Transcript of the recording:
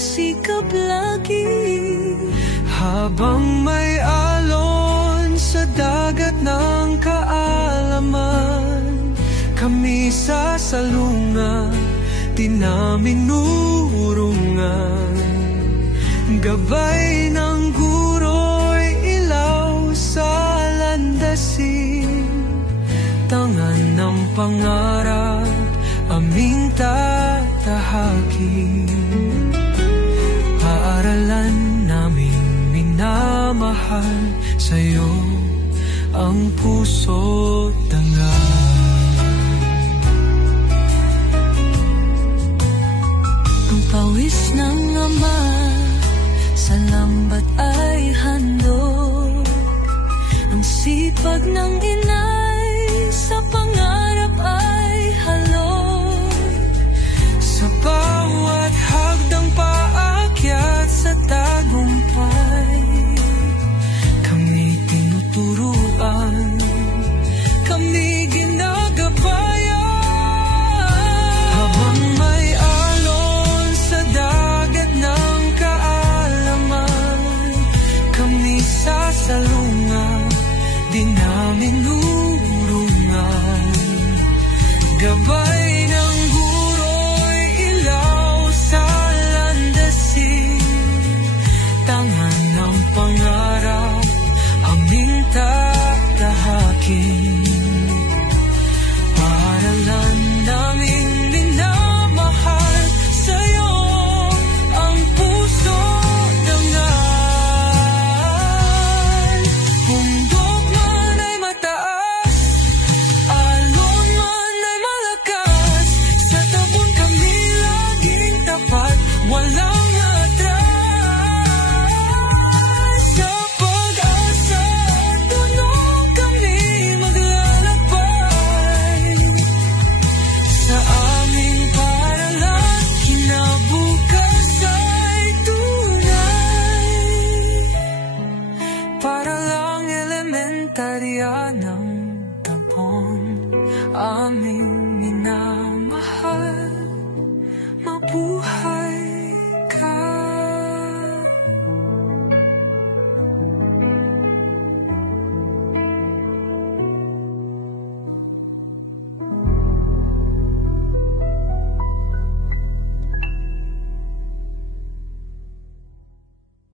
magsikap lagi. Habang may alon sa dagat ng kaalaman, kami sa salungat, di namin urungan. Gabay ng guro'y ilaw sa landasin, tangan ng pangarap aming tatahakin. Paaralan naming minamahal, sa'yo ang puso't danga. Ang pawis ng ama sa lambat ay handog, ang sipag ng inay sa pangarap ay halog. Sa bawat hagdang paakyat sa tagumpay, kami tinuturuan, kami ginagabayan. Habang may alon sa dagat ng kaalaman, kami sa salungat, di namin urungan. Gabay ng guro'y ilaw sa landasin, tangan ng pangarap aming tatahakin. Paaralan naming minamahal, sa'yo ang puso't dangal. Bundok man ay mataas, alon man ay malakas, sa tabon kami laging tapat, walang atras. Sa pag-asa at tunong kami maglalakbay, sa aming paaralan kinabukas ay tunay. Para lang elementarya ng tabon, aming minamahal, mabuhay.